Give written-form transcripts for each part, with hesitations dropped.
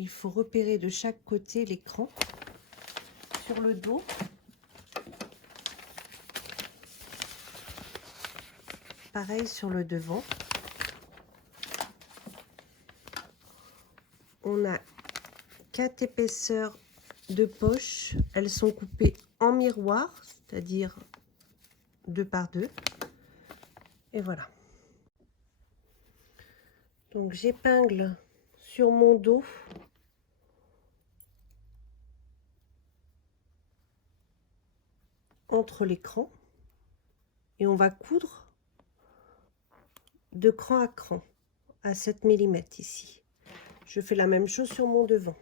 il faut repérer de chaque côté l'écran. Sur le dos, pareil sur le devant. On a 4 épaisseurs de poche. Elles sont coupées en miroir, c'est-à-dire 2 par 2. Et voilà. Donc j'épingle sur mon dos entre l'écran et on va coudre de cran à cran à 7 mm ici. Je fais la même chose sur mon devant.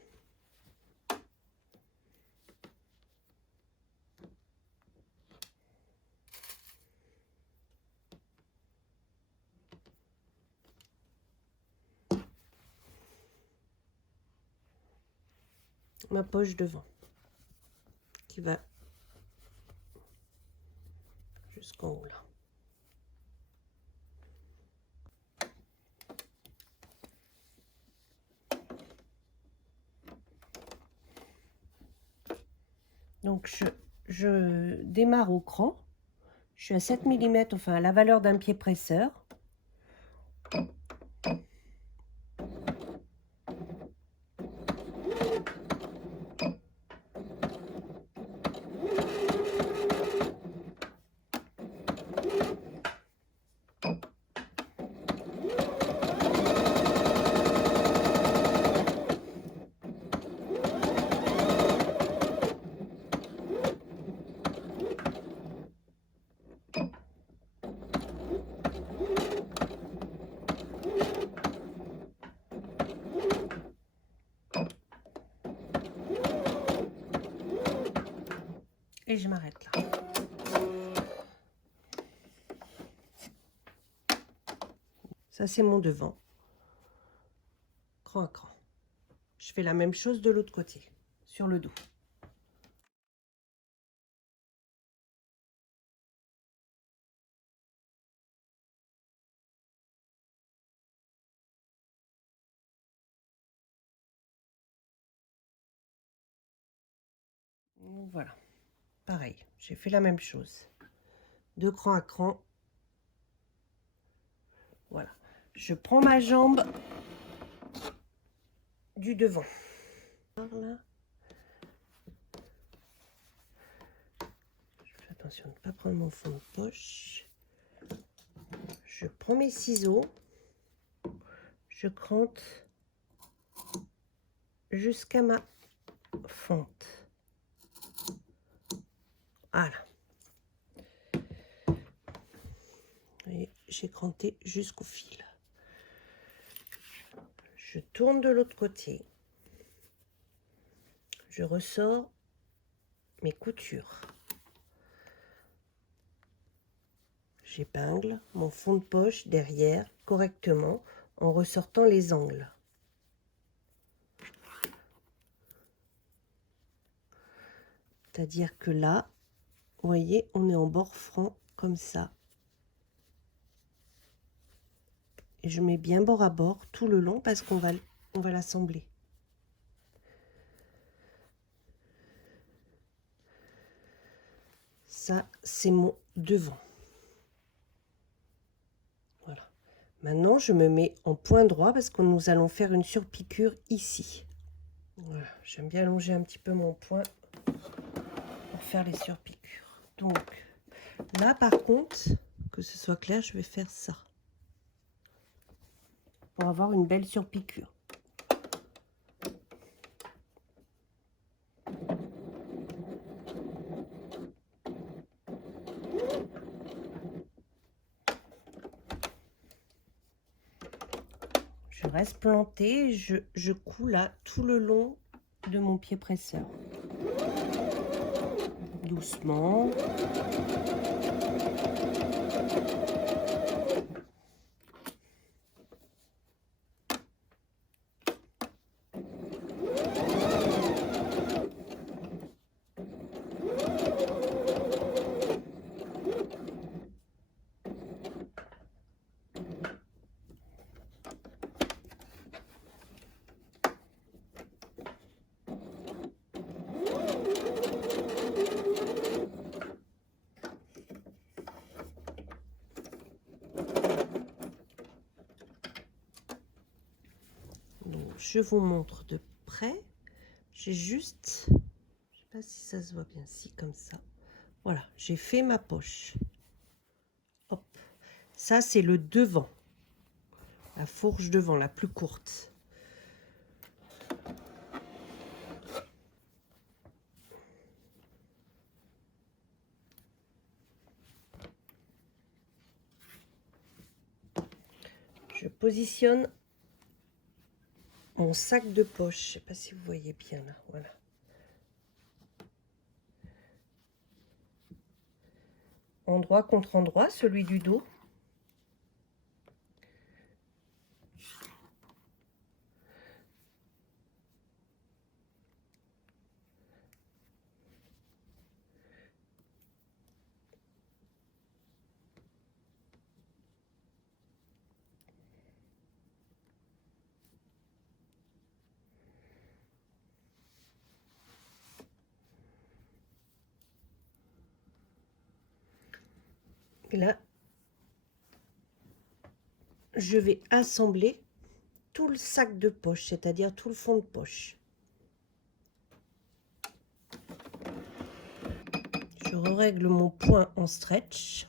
Ma poche devant qui va jusqu'en haut là. Donc je démarre au cran. Je suis à 7 mm, enfin à la valeur d'un pied presseur. Et je m'arrête là. Ça, c'est mon devant. Cran à cran. Je fais la même chose de l'autre côté, sur le dos. Voilà. Pareil, j'ai fait la même chose. De cran à cran. Voilà. Je prends ma jambe du devant. Voilà. Je fais attention de ne pas prendre mon fond de poche. Je prends mes ciseaux. Je crante jusqu'à ma fente. Voilà. Et j'ai cranté jusqu'au fil. Je tourne de l'autre côté. Je ressors mes coutures. J'épingle mon fond de poche derrière correctement en ressortant les angles. C'est-à-dire que là, vous voyez, on est en bord franc comme ça. Et je mets bien bord à bord tout le long parce qu'on va l'assembler. Ça, c'est mon devant. Voilà. Maintenant, je me mets en point droit parce que nous allons faire une surpiqûre ici. Voilà. J'aime bien allonger un petit peu mon point pour faire les surpiqûres. Donc, là, par contre, que ce soit clair, je vais faire ça. Pour avoir une belle surpiqûre. Je reste plantée, je couds là tout le long de mon pied presseur. Doucement. je vous montre de près. J'ai juste, je sais pas si ça se voit bien, si comme ça. Voilà, j'ai fait ma poche. Hop, ça c'est le devant, la fourche devant, la plus courte. Je positionne mon sac de poche. Je sais pas si vous voyez bien là. Voilà. Endroit contre endroit, celui du dos. Et là, je vais assembler tout le sac de poche, c'est-à-dire tout le fond de poche. Je règle mon point en stretch.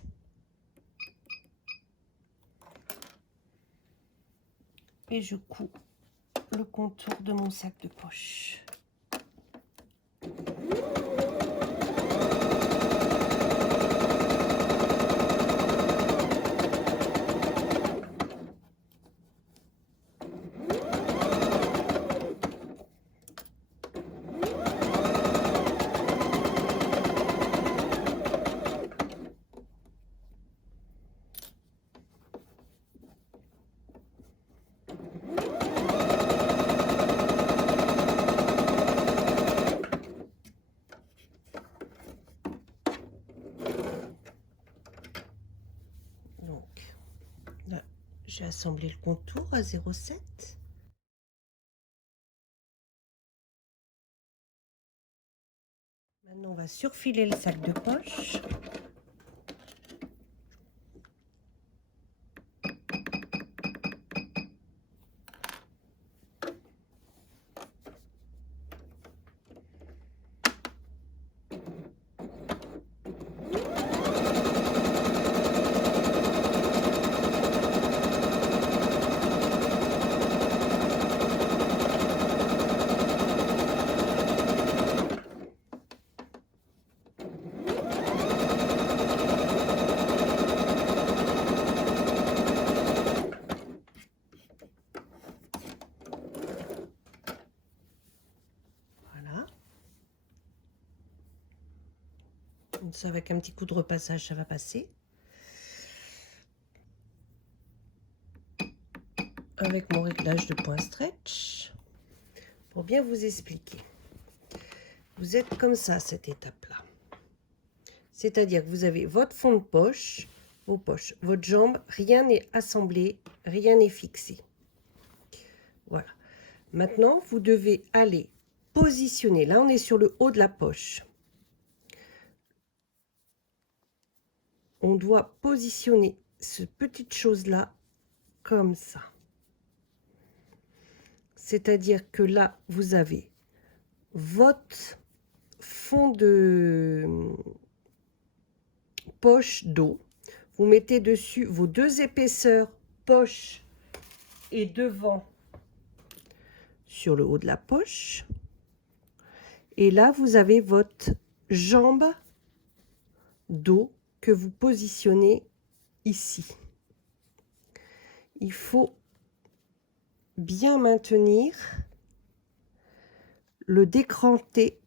Et je couds le contour de mon sac de poche. Donc, là, j'ai assemblé le contour à 0,7. Maintenant, on va surfiler le sac de poche. Voilà. Comme ça, avec un petit coup de repassage, ça va passer. Avec mon réglage de point stretch, pour bien vous expliquer. Vous êtes comme ça à cette étape-là. C'est-à-dire que vous avez votre fond de poche, vos poches, votre jambe, rien n'est assemblé, rien n'est fixé. Voilà. Maintenant, vous devez aller positionner. Là, on est sur le haut de la poche. On doit positionner cette petite chose-là comme ça. C'est-à-dire que là, vous avez votre fond de poche dos. Vous mettez dessus vos deux épaisseurs poche et devant sur le haut de la poche. Et là, vous avez votre jambe dos que vous positionnez ici. Il faut bien maintenir le décranté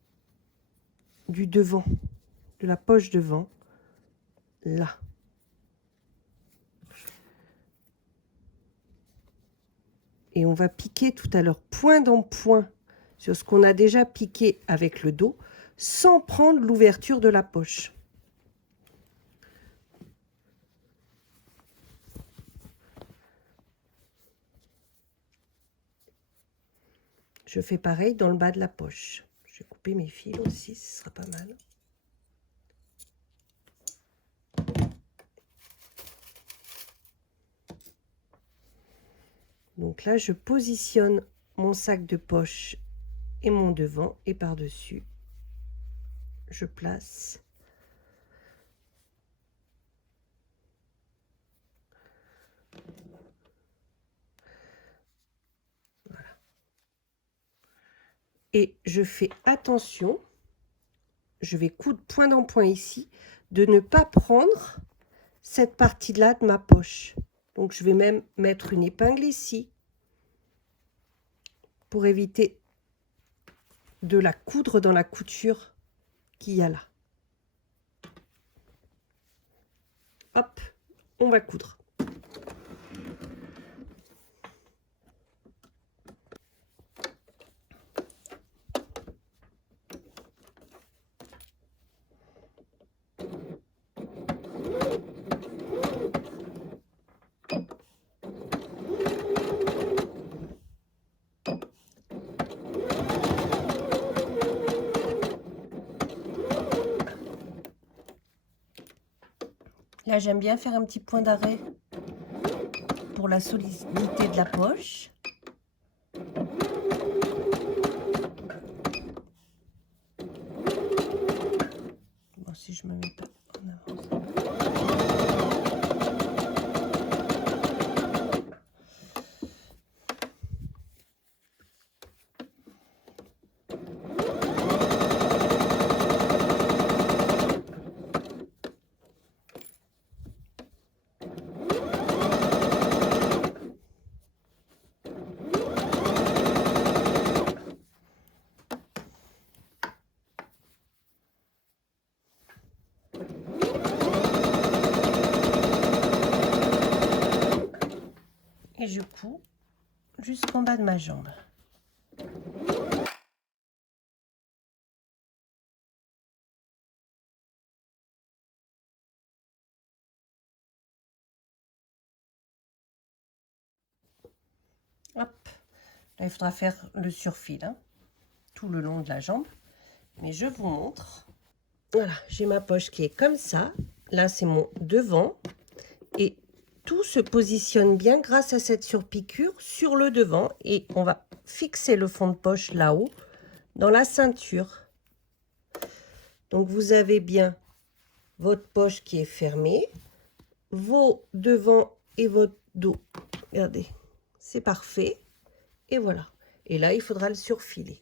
du devant, de la poche devant, là. Et on va piquer tout à l'heure point dans point sur ce qu'on a déjà piqué avec le dos, sans prendre l'ouverture de la poche. Je fais pareil dans le bas de la poche. Je vais couper mes fils aussi, ce sera pas mal. Donc là, je positionne mon sac de poche et mon devant, et par-dessus, je place voilà. Et je fais attention, je vais coudre point dans point ici, de ne pas prendre cette partie-là de ma poche. Donc je vais même mettre une épingle ici pour éviter de la coudre dans la couture qu'il y a là. Hop, on va coudre. Là, j'aime bien faire un petit point d'arrêt pour la solidité de la poche. Bon, si je me mets pas en avance. Et je couds jusqu'en bas de ma jambe. Hop. Là, il faudra faire le surfil hein, tout le long de la jambe. Mais je vous montre. Voilà, j'ai ma poche qui est comme ça. Là, c'est mon devant. Et tout se positionne bien grâce à cette surpiqûre sur le devant. Et on va fixer le fond de poche là-haut, dans la ceinture. Donc, vous avez bien votre poche qui est fermée, vos devants et votre dos. Regardez, c'est parfait. Et voilà. Et là, il faudra le surfiler.